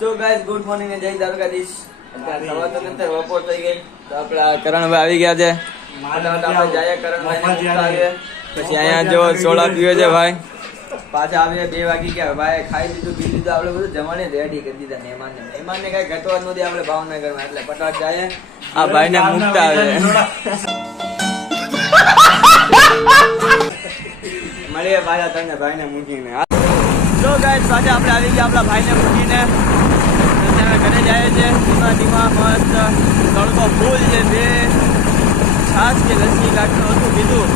So guys, good morning and જય દ્વારકાધીશ. સવાર તો નથી, બપોર થઈ ગઈ. તો આપણા કરણભાઈ આવી ગયા છે. આપણે જઈએ કરણભાઈને આવીએ. પછી અહીંયા જો સોડા પીવે છે ભાઈ. પાછા આવીને 2 વાગી ગયા. ભાઈ ખાઈ લીધું, પી લીધું, આપણે બધું જમાને રેડી કરી દીધા. મહેમાનને કઈ ઘટવા જ નથી આપણે ભાવનગરમાં, એટલે ફટાફટ જઈએ. આ ભાઈને મૂકતા આવે મળીએ પાછા તમને ભાઈને મૂકીને. જો ગાઈસ પાછા આપણે આવી ગયા આપણા ભાઈને મૂકીને. ઘરે જાય છે ધીમા ધીમા. મસ્ત તડકો ફૂલ છે. 2 છાશ કે લસ્સી કાઢનું હતું પીધું,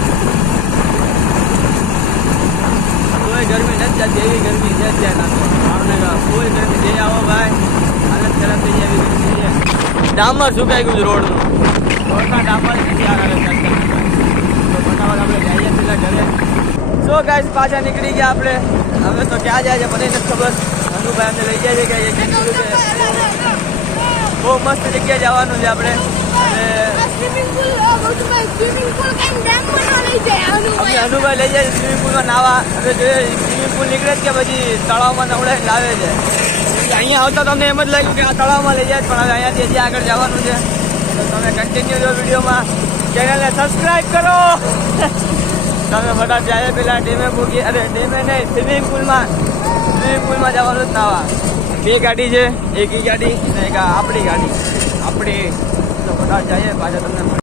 કોઈ ગરમી નથી જતી. એવી ગરમી છે ત્યાં ભાવનગર. ફૂલ ગરમી. જઈ આવો ભાઈ, હાલત ખરાબ થઈ જાય એવી ગરમી છે. ડામર સુકાઈ ગયું રોડનું. રોડના ડામર નથી આગળ. તો ફટાફટ આપણે જઈએ પેલા ઘરે. સો ગાઈસ પાછા નીકળી ગયા આપણે. હવે તો ક્યાં જાય છે મને નથી ખબર. હનુભાઈ અમને લઈ જાય છે કે બહુ મસ્ત જગ્યાએ જવાનું છે આપણે. હનુભાઈ લઈ જાય સ્વિમિંગ પુલમાં નાવા. હવે જોઈએ સ્વિમિંગ પુલ નીકળે કે પછી તળાવમાં નવડાવીને લાવે છે. અહીંયા આવતા તમને એમ જ લાગ્યું કે આ તળાવમાં લઈ જાય, પણ હવે અહીંયાથી હજી આગળ જવાનું છે. તો તમે કન્ટિન્યુ જો વિડીયોમાં. ચેનલને સબસ્ક્રાઈબ કરો. તમે ફટાફટ જાય પેલા ડેમે મૂકી. અરે ડેમે નહીં, સ્વિમિંગ પુલમાં જવાનું જ નાવા. 2 ગાડી છે, એક ઈ ગાડી અને એક આપણી ગાડી. આપણી તો ફટાફટ જઈએ પાછા તમને.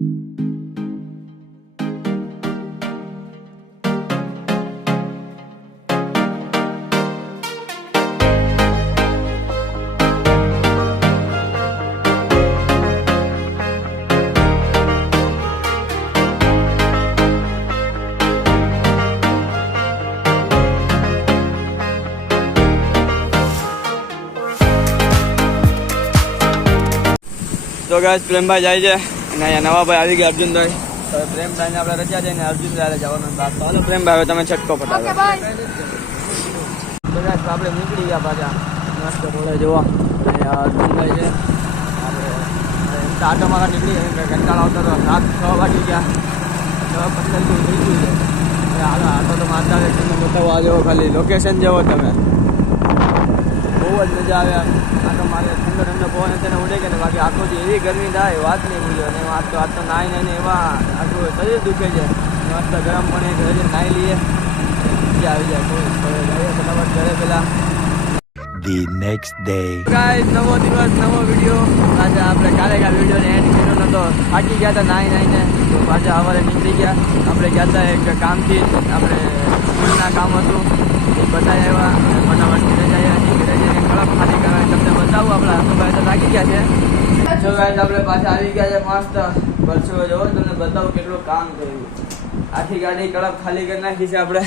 તો ગાઈસ પ્રેમભાઈ જાય છે અને અહીંયા નવા ભાઈ આવી ગયા અર્જુનભાઈ. તો પ્રેમભાઈને આપણે રજા છે ને અર્જુનભાઈ જવાનું બાદ. તો હાલો પ્રેમભાઈ, હવે તમે છટકો ફટાવો. તો ગાઈસ આપણે નીકળી ગયા પાછા મસ્ત રોડે જોવા. અહીંયા અર્જુનભાઈ છે. આપણે આટો મારા નીકળી ગયા. કંટાળો આવતો હતો. 7-6 વાગી ગયા. 6:15 થઈ ગયું છે. હાલો આટો તો મારતા આવે. તમને બતાવો આ જેવો ખાલી લોકેશન જેવો. તમે બહુ જ મજા આવે આટો મારે. ઠંડો ઠંડો પવન તેને ઉડે કે ને. બાકી આખો જે એવી ગરમી થાય વાત નહીં ભૂલ્યો. અને આજ તો નાહી નાહીને એવા આખું શરીર દુખે છે. મસ્ત ગરમ પાણી ઘરે જઈને નાહી લઈએ, મજા આવી જાય. કોઈ જઈએ ફટાફટ ઘરે પેલા. The next day. ગાઈસ નવો દિવસ નવો વિડીયો. આજે આપણે કાલે વિડીયોને એન્ડ કર્યો નતો. થાકી ગયા હતા નાહી નાહીને. તો પાછા સવારે નીકળી ગયા. આપણે ગયા હતા એક કામથી. આપણે સ્કૂલના કામ હતું એ બતાવી આવ્યા. ફટાફટ ઘરે જઈએ. ઘરે જઈને કળપ ખાલી કરવાની તમને બતાવું. આપણા હનુભાઈ તો થાકી ગયા છે. જો ગાઈસ આપણે પાછા આવી ગયા છે. મસ્ત પરસો જોવો તમને બતાવું કેટલું કામ કર્યું. આખી ગાડી કળપ ખાલી કરી નાખી છે આપણે.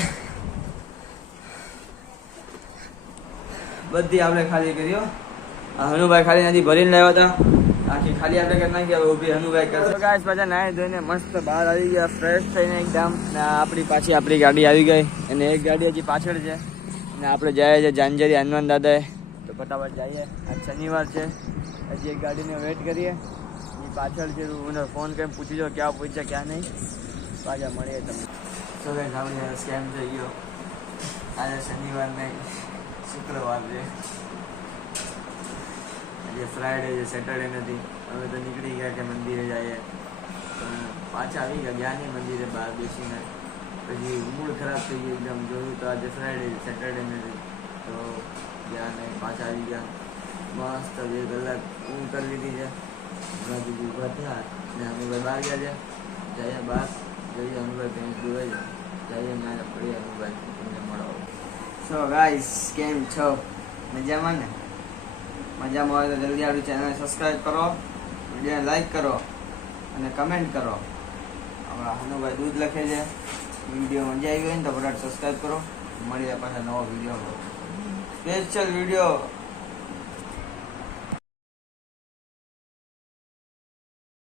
બધી આપણે ખાલી કર્યો. હનુભાઈ ખાલી નથી ભરીને લાવ્યા હતા. આખી ખાલી આપણે કરી નાખી. હવે ઊભી હનુભાઈ કરશે. ગાઈસ પાછા નાહી ધોઈને મસ્ત બહાર આવી ગયા, ફ્રેશ થઈને એકદમ. ને આપણી પાછી આપણી ગાડી આવી ગઈ અને એક ગાડી હજી પાછળ છે. અને આપણે જઈએ છીએ જાંજરી હનુમાન દાદાએ. તો ફટાફટ જઈએ. આજ શનિવાર છે. હજી એક ગાડીને વેઇટ કરીએ. એ પાછળ છે. મને ફોન કરીને પૂછી જો ક્યાં પૂછ્યા ક્યાં નહીં. પાછા મળીએ તમને. તો ગાઈસ આપણે સ્કેમ થઈ ગયો. આજે શનિવાર નહીં, શુક્રવાર છે. આજે ફ્રાઈડે છે, સેટરડે નથી. હવે તો નીકળી ગયા કે મંદિરે જઈએ. પાછા આવી ગયા. ગયા નહીં મંદિરે, બહાર બેસીને. પછી મૂડ ખરાબ થઈ ગયું એકદમ. જોયું તો આજે ફ્રાઈડે છે, સેટરડે નથી. તો ગયા નહીં, પાછા આવી ગયા. મસ્ત 2 કલાક ઊંઘ કરી લીધી છે. હમણાં સુધી ઊભા થયા ને હનુભાઈ બહાર ગયા છે. જઈએ બહાર, જઈએ હનુભાઈ ભેંસ દોવાઈ જાય. જઈએ ના પડીએ હનુભાઈ તમને મળો. સો ગાઈસ કેમ છો? મજામાં ને? મજામાં હોય તો જલ્દી આપણી ચેનલને સબસ્ક્રાઈબ કરો, વિડીયોને લાઈક કરો અને કમેન્ટ કરો. આપણા હનુભાઈ દૂધ લખે છે. વિડીયો મજા આવી હોય ને તો ફટાફટ સબસ્ક્રાઈબ કરો. મળીએ પાછા નવો વિડીયો, સ્પેશિયલ વિડીયો